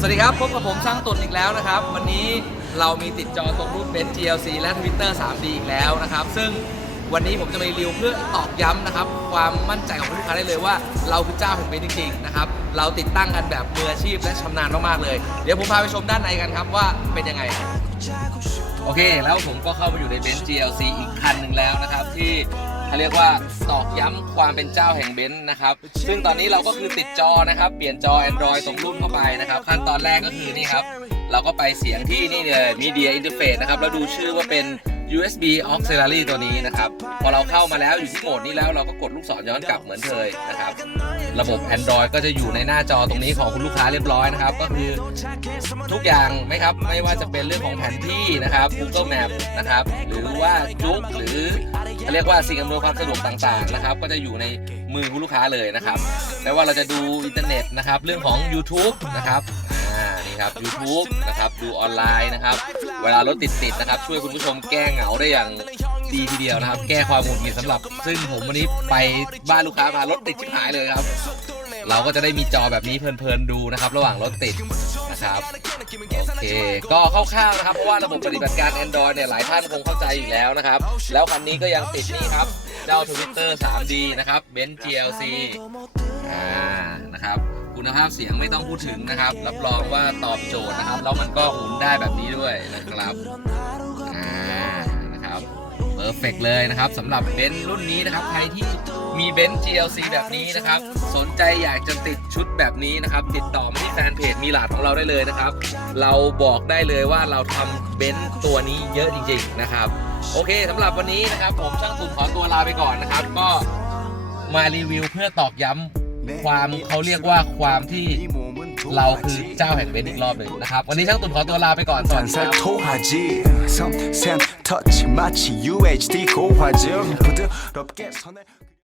สวัสดีครับ พบกับผมช่างตุนอีกแล้วนะครับ วันนี้เรามีติดจอตรงรุ่นเบนซ์ GLC และ Twitter 3D อีกแล้วนะครับ ซึ่งวันนี้ผมจะมารีวิวเพื่อตอกย้ำนะครับ ความมั่นใจของลูกค้าได้เลยว่าเราคือเจ้าแห่งเบนซ์จริงๆนะครับ เราติดตั้งกันแบบมืออาชีพและชำนาญมากๆเลย เดี๋ยวผมพาไปชมด้านในกันครับว่าเป็นยังไง โอเค แล้วผมก็เข้ามาอยู่ในเบนซ์ GLC อีกคันหนึ่งแล้วนะครับที่ เขาเรียกว่าตอกย้ำความเป็นเจ้าแห่งเบนซ์นะครับ ซึ่งตอนนี้เราก็คือติดจอนะครับ เปลี่ยนจอ Android ตรงรุ่นเข้าไปนะครับ ขั้นตอนแรกก็คือนี่ครับ เราก็ไปเสียงที่นี่เลย Media Interface นะครับ แล้วดูชื่อว่าเป็น USB Auxiliary ตัวนี้นะครับ พอเราเข้ามาแล้วอยู่ที่โหมดนี้แล้วเราก็กดลูกศรย้อนกลับเหมือนเคยนะครับ ระบบ Android ก็จะอยู่ในหน้าจอตรงนี้ของคุณลูกค้าเรียบร้อยนะครับ ก็คือทุกอย่างไหมครับ ไม่ว่าจะเป็นเรื่องของแผนที่นะครับ Google Map นะครับ หรือว่าจุกหรือเรียกว่าสิ่งอำนวยความสะดวกต่างๆนะครับ ก็จะอยู่ในมือคุณลูกค้าเลยนะครับไม่ว่าเราจะดูอินเทอร์เน็ตนะครับ เรื่องของ YouTube นะครับนี่ครับ YouTube นะครับ ดูออนไลน์นะครับ เวลารถติดๆนะครับ ช่วยคุณผู้ชมแก้เหงาได้อย่าง ดีทีเดียวนะครับ แก้ความหงุดหงิดสำหรับ ซึ่งผมวันนี้ไปบ้านลูกค้ามารถติดชิบหายเลยครับ เราก็จะได้มีจอแบบนี้เพลินๆดูนะครับ ระหว่างรถติดนะครับโอเคก็คร่าวๆนะครับ เพราะว่าระบบปฏิบัติการ Android เนี่ยหลายท่านคงเข้าใจอยู่แล้วนะครับ แล้วคันนี้ก็ยังติดนี่ครับ เจ้า Twitter 3D นะครับ Benz GLC อ่านะครับคุณภาพเสียงไม่ต้องพูดถึงนะครับ รับรองว่าตอบโจทย์นะครับ แล้วมันก็หมุนได้แบบนี้ด้วยนะครับ อร์เฟกเลยนะครับสำหรับเบนซ์รุ่นนี้นะครับ ใครที่มีเบนซ์ GLC แบบนี้นะครับ สนใจอยากจะติดชุดแบบนี้นะครับ ติดต่อมาที่แฟนเพจมีหลาดของเราได้เลยนะครับ เราบอกได้เลยว่าเราทำเบนซ์ตัวนี้เยอะจริงๆนะครับ โอเคสำหรับวันนี้นะครับ ผมช่างตุนขอตัวลาไปก่อนนะครับ ก็มารีวิวเพื่อตอกย้ำความเขาเรียกว่าความที่ เราคือเจ้าแห่งเบนซ์อีกรอบหนึ่งนะครับ วันนี้ช่างตุนขอตัวลาไปก่อนสวัสดีครับ 살토하지 섬센 터치 마치 UHD 고화질 부드럽게 선을